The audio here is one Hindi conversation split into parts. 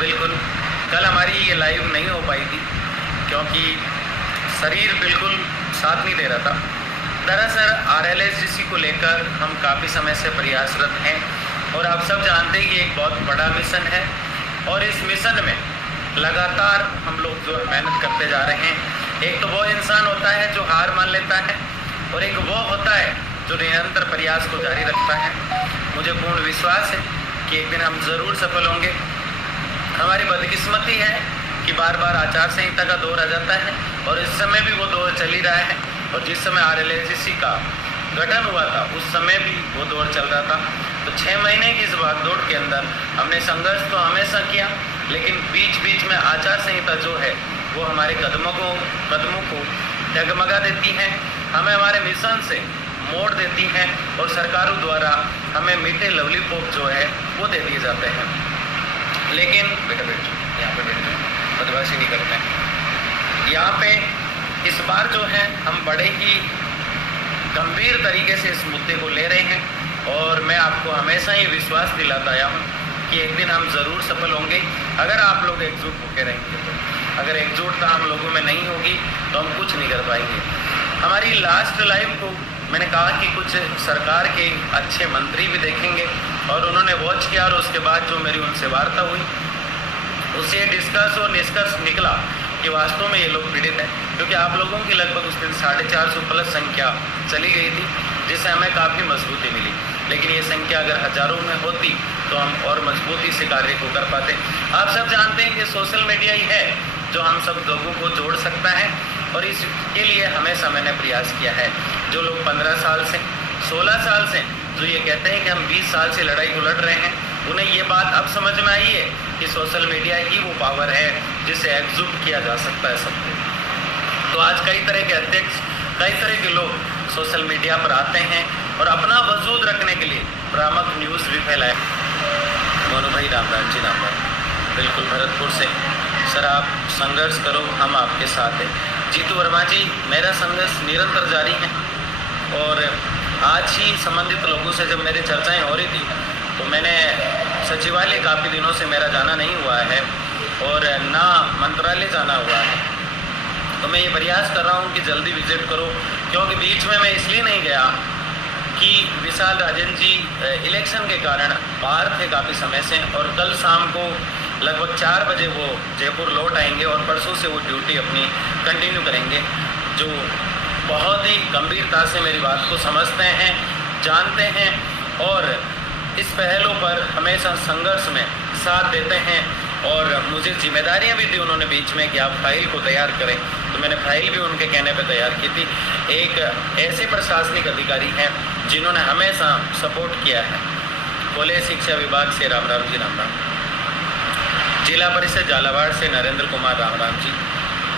बिल्कुल। कल हमारी ये लाइव नहीं हो पाई थी क्योंकि शरीर बिल्कुल साथ नहीं दे रहा था। दरअसल RLSGC को लेकर हम काफ़ी समय से प्रयासरत हैं और आप सब जानते हैं कि एक बहुत बड़ा मिशन है और इस मिशन में लगातार हम लोग जो मेहनत करते जा रहे हैं। एक तो वो इंसान होता है जो हार मान लेता है और एक वो होता है जो निरंतर प्रयास को जारी रखता है। मुझे पूर्ण विश्वास है कि एक दिन हम ज़रूर सफल होंगे। हमारी बदकिस्मती है कि बार बार आचार संहिता का दौर आ जाता है और इस समय भी वो दौर चल ही रहा है और जिस समय RLSGC का गठन हुआ था उस समय भी वो दौर चल रहा था। तो 6 महीने की इस भागदौड़ के अंदर हमने संघर्ष तो हमेशा किया, लेकिन बीच बीच में आचार संहिता जो है वो हमारे कदमों को डगमगा देती है, हमें हमारे मिशन से मोड़ देती हैं और सरकारों द्वारा हमें मीठे लवलीपॉप जो है वो दे दिए जाते हैं। लेकिन बेटा बैठ यहाँ पे बैठ जाओ, बदमाशी नहीं करते हैं। यहाँ पे इस बार जो है हम बड़े ही गंभीर तरीके से इस मुद्दे को ले रहे हैं और मैं आपको हमेशा ये विश्वास दिलाता आया हूँ कि एक दिन हम ज़रूर सफल होंगे अगर आप लोग एकजुट होकर रहेंगे। तो अगर एकजुटता हम लोगों में नहीं होगी तो हम कुछ नहीं कर पाएंगे। हमारी लास्ट लाइव को मैंने कहा कि कुछ सरकार के अच्छे मंत्री भी देखेंगे और उन्होंने वॉच किया और उसके बाद जो मेरी उनसे वार्ता हुई उससे डिस्कस और निष्कर्ष निकला कि वास्तव में ये लोग पीड़ित हैं, क्योंकि आप लोगों की लगभग उस दिन 450 प्लस संख्या चली गई थी जिससे हमें काफ़ी मजबूती मिली। लेकिन ये संख्या अगर हज़ारों में होती तो हम और मजबूती से कार्य को कर पाते। आप सब जानते हैं कि सोशल मीडिया ही है जो हम सब लोगों को जोड़ सकता है और इसके लिए हमेशा मैंने प्रयास किया है। जो लोग 15 साल से 16 साल से जो ये कहते हैं कि हम 20 साल से लड़ाई को लड़ रहे हैं, उन्हें ये बात अब समझ में आई है कि सोशल मीडिया ही वो पावर है जिससे एकजुट किया जा सकता है सबको। तो आज कई तरह के अध्यक्ष, कई तरह के लोग सोशल मीडिया पर आते हैं और अपना वजूद रखने के लिए भ्रामक न्यूज़ भी फैलाए। मोनू भाई राम राम जी, राम राम। बिल्कुल भरतपुर से सर, आप संघर्ष करो, हम आपके साथ हैं। जीतू वर्मा जी, मेरा संघर्ष निरंतर जारी है और आज ही संबंधित लोगों से जब मेरी चर्चाएं हो रही थी तो मैंने सचिवालय काफ़ी दिनों से मेरा जाना नहीं हुआ है और ना मंत्रालय जाना हुआ है, तो मैं ये प्रयास कर रहा हूँ कि जल्दी विजिट करो। क्योंकि बीच में मैं इसलिए नहीं गया कि विशाल राजन जी इलेक्शन के कारण बाहर थे काफ़ी समय से और कल शाम को लगभग 4 बजे वो जयपुर लौट आएंगे और परसों से वो ड्यूटी अपनी कंटिन्यू करेंगे, जो बहुत ही गंभीरता से मेरी बात को समझते हैं, जानते हैं और इस पहलों पर हमेशा संघर्ष में साथ देते हैं। और मुझे जिम्मेदारियां भी दी उन्होंने बीच में कि आप फाइल को तैयार करें, तो मैंने फाइल भी उनके कहने पे तैयार की थी। एक ऐसे प्रशासनिक अधिकारी हैं जिन्होंने हमेशा सपोर्ट किया है। कॉलेज शिक्षा विभाग से राम राम जी, राम राम। जिला परिषद झालावाड़ से नरेंद्र कुमार, राम राम जी।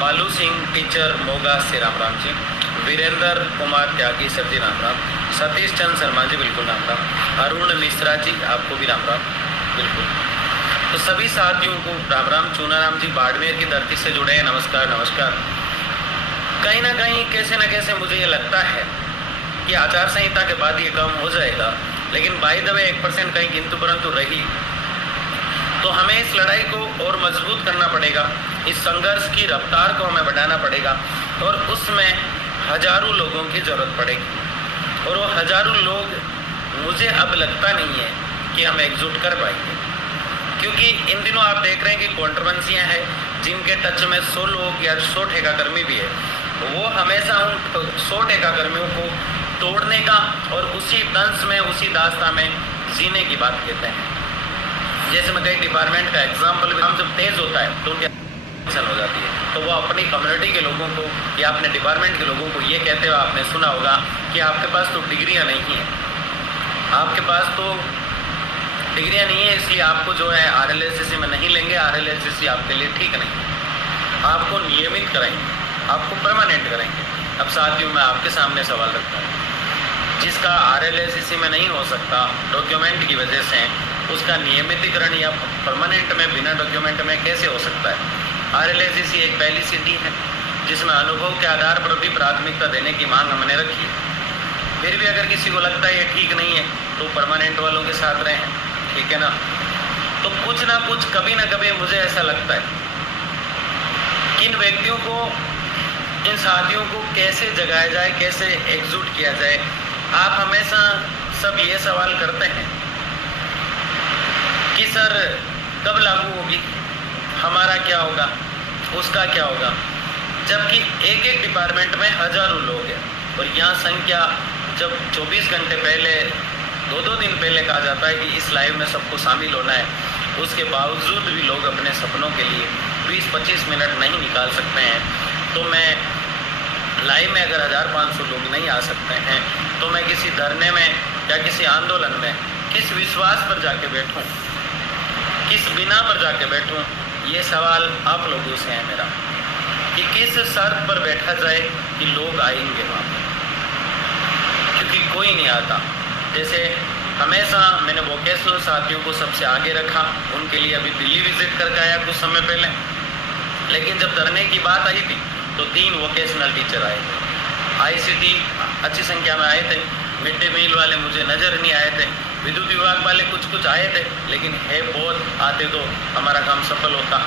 बालू सिंह टीचर मोगा से राम राम जी। वीरेंद्र कुमार त्यागी सर जी, राम राम। सतीश चंद्र शर्मा जी, बिल्कुल राम राम। अरुण मिश्रा जी, आपको भी राम राम, बिल्कुल। तो सभी साथियों को राम राम। चूनाराम जी बाड़मेर की धरती से जुड़े हैं, नमस्कार नमस्कार। कहीं ना कहीं कैसे न कैसे मुझे ये लगता है कि आचार संहिता के बाद ये कम हो जाएगा, लेकिन बाय द वे 1% कहीं किंतु परंतु रही, तो हमें इस लड़ाई को और मजबूत करना पड़ेगा। इस संघर्ष की रफ्तार को हमें बढ़ाना पड़ेगा और उसमें हजारों लोगों की ज़रूरत पड़ेगी और वो हजारों लोग मुझे अब लगता नहीं है कि हम एकजुट कर पाएंगे, क्योंकि इन दिनों आप देख रहे हैं कि कॉन्ट्रोवर्सियाँ हैं जिनके टच में 100 लोग या 100 ठेकाकर्मी भी है, वो हमेशा उन 100 ठेकाकर्मियों को तोड़ने का और उसी दंश में, उसी दास्ता में जीने की बात कहते हैं। जैसे मैं कई डिपार्टमेंट का एग्जाम्पल, काम जब तेज़ होता है तो उनकी टेंशन हो जाती है, तो वो अपनी कम्युनिटी के लोगों को या अपने डिपार्टमेंट के लोगों को ये कहते हुए आपने सुना होगा कि आपके पास तो डिग्रियाँ नहीं हैं, आपके पास तो डिग्रियाँ नहीं है, इसलिए आपको जो है RLSGC में नहीं लेंगे, RLSGC आपके लिए ठीक नहीं है, आपको नियमित कराएंगे, आपको परमानेंट करेंगे। अब साथियों, मैं आपके सामने सवाल रखता हूँ, जिसका RLSGC में नहीं हो सकता डॉक्यूमेंट की वजह से, उसका नियमितीकरण या परमानेंट में बिना डॉक्यूमेंट में कैसे हो सकता है? RLSGC एक पहली सीढ़ी है जिसमें अनुभव के आधार पर भी प्राथमिकता देने की मांग हमने रखी है। फिर भी अगर किसी को लगता है ये ठीक नहीं है तो परमानेंट वालों के साथ रहें, ठीक है ना। तो कुछ ना कुछ कभी ना कभी मुझे ऐसा लगता है कि इन व्यक्तियों को, इन साथियों को कैसे जगाया जाए, कैसे एकजुट किया जाए। आप हमेशा सब ये सवाल करते हैं कि सर कब लागू होगी, हमारा क्या होगा, उसका क्या होगा, जबकि एक एक डिपार्टमेंट में हजारों लोग हैं और यहाँ संख्या जब 24 घंटे पहले, 2-2 दिन पहले कहा जाता है कि इस लाइव में सबको शामिल होना है, उसके बावजूद भी लोग अपने सपनों के लिए 20-25 मिनट नहीं निकाल सकते हैं। तो मैं लाइव में अगर 1500 लोग नहीं आ सकते हैं तो मैं किसी धरने में या किसी आंदोलन में किस विश्वास पर जाके बैठूं, किस बिना पर जाके बैठूं, ये सवाल आप लोगों से है मेरा कि किस शर्त पर बैठा जाए कि लोग आएंगे वहाँ पर, क्योंकि कोई नहीं आता। जैसे हमेशा मैंने वोकेशनल साथियों को सबसे आगे रखा, उनके लिए अभी दिल्ली विजिट करके आया कुछ समय पहले, लेकिन जब धरने की बात आई थी तो 3 वोकेशनल टीचर आए थे, ICT अच्छी संख्या में आए थे, मिड डे मील वाले मुझे नज़र नहीं आए थे, विद्युत विभाग वाले कुछ आए थे, लेकिन है बहुत, आते तो हमारा काम सफल होता।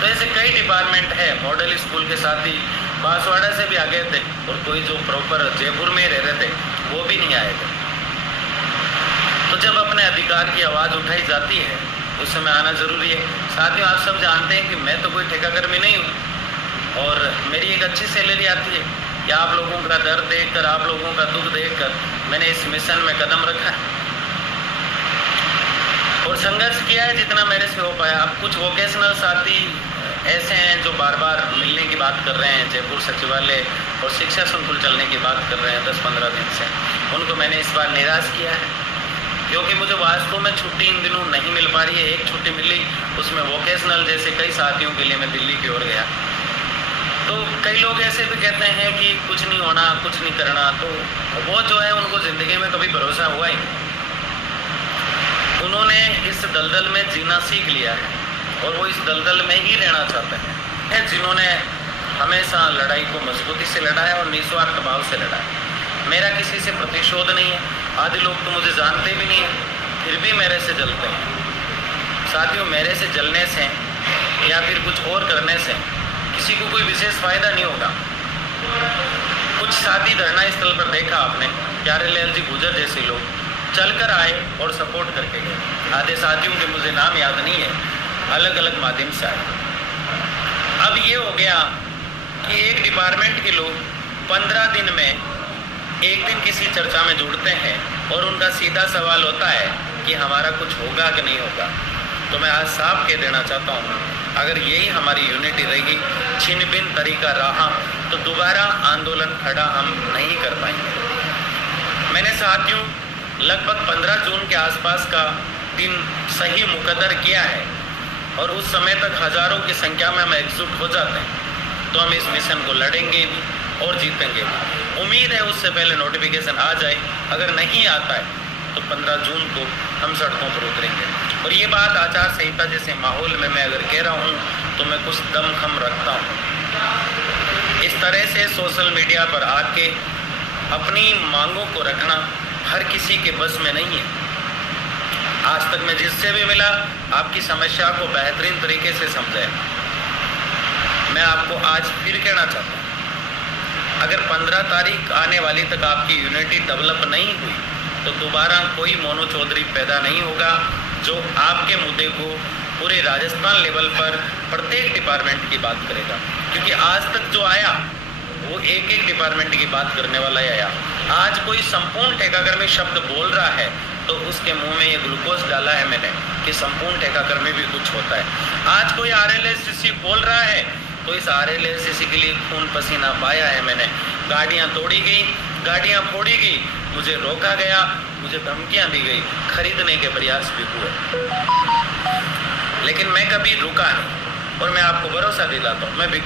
तो ऐसे कई डिपार्टमेंट है, मॉडल स्कूल के साथी बांसवाड़ा से भी आ गए थे और कोई जो प्रॉपर जयपुर में रह रहे थे वो भी नहीं आए थे। तो जब अपने अधिकार की आवाज़ उठाई जाती है उस समय आना ज़रूरी है। साथियों, आप सब जानते हैं कि मैं तो कोई ठेकाकर्मी नहीं हूँ और मेरी एक अच्छी सैलरी आती है कि आप लोगों का दर्द देखकर, आप लोगों का दुख देखकर मैंने इस मिशन में कदम रखा है और संघर्ष किया है जितना मेरे से हो पाया। अब कुछ वोकेशनल साथी ऐसे हैं जो बार बार मिलने की बात कर रहे हैं, जयपुर सचिवालय और शिक्षा संकुल चलने की बात कर रहे हैं 10-15 दिन से, उनको मैंने इस बार निराश किया है क्योंकि मुझे वास्तव में छुट्टी इन दिनों नहीं मिल पा रही है। एक छुट्टी मिली, उसमें वोकेशनल जैसे कई साथियों के लिए मैं दिल्ली की ओर गया। तो कई लोग ऐसे भी कहते हैं कि कुछ नहीं होना, कुछ नहीं करना, तो वो जो है उनको ज़िंदगी में कभी भरोसा हुआ ही नहीं। उन्होंने इस दलदल में जीना सीख लिया है और वो इस दलदल में ही रहना चाहते हैं, जिन्होंने हमेशा लड़ाई को मजबूती से लड़ा है और निस्वार्थ भाव से लड़ा है। मेरा किसी से प्रतिशोध नहीं है, आधे लोग तो मुझे जानते भी नहीं हैं फिर भी मेरे से जलते हैं। साथियों, मेरे से जलने से या फिर कुछ और करने से किसी को कोई विशेष फायदा नहीं होगा। कुछ साथी धरना स्थल पर देखा आपने, प्यारेलाल जी गुजर जैसे लोग चलकर आए और सपोर्ट करके गए। आधे साथियों के मुझे नाम याद नहीं है, अलग अलग माध्यम से आए। अब ये हो गया कि एक डिपार्टमेंट के लोग 15 दिन में एक दिन किसी चर्चा में जुड़ते हैं और उनका सीधा सवाल होता है कि हमारा कुछ होगा कि नहीं होगा। तो मैं आज साफ कह देना चाहता हूँ, अगर यही हमारी यूनिटी रहेगी, छिन भिन्न तरीका रहा, तो दोबारा आंदोलन खड़ा हम नहीं कर पाएंगे। मैंने साथियों लगभग 15 जून के आसपास का दिन सही मुकद्दर किया है और उस समय तक हजारों की संख्या में हम एकजुट हो जाते हैं तो हम इस मिशन को लड़ेंगे भी और जीतेंगे भी। उम्मीद है उससे पहले नोटिफिकेशन आ जाए, अगर नहीं आता है तो 15 जून को हम सड़कों पर उतरेंगे। और ये बात आचार संहिता जैसे माहौल में मैं अगर कह रहा हूँ तो मैं कुछ दमखम रखता हूँ। इस तरह से सोशल मीडिया पर आके अपनी मांगों को रखना हर किसी के बस में नहीं है। आज तक मैं जिससे भी मिला आपकी समस्या को बेहतरीन तरीके से समझाया। मैं आपको आज फिर कहना चाहता हूँ, अगर 15 तारीख आने वाली तक आपकी यूनिटी डेवलप नहीं हुई तो दोबारा कोई मोनू चौधरी पैदा नहीं होगा जो आपके मुद्दे को पूरे राजस्थान लेवल पर प्रत्येक डिपार्टमेंट की बात करेगा। क्योंकि आज तक जो आया वो एक एक डिपार्टमेंट की बात करने वाला ही आया। आज कोई संपूर्ण ठेकाकर्मी शब्द बोल रहा है तो उसके मुंह में ये ग्लूकोज डाला है मैंने कि संपूर्ण ठेकाकर्मी भी कुछ होता है। आज कोई RLSCC बोल रहा है तो इस RLSCC के लिए खून पसीना पाया है मैंने। गाड़ियाँ तोड़ी गई, गाड़ियाँ फोड़ी गई, मुझे रोका गया, मुझे धमकियाँ दी गई, खरीदने के प्रयास भी हुए, लेकिन मैं कभी रुका नहीं और मैं आपको भरोसा दिलाता हूँ मैं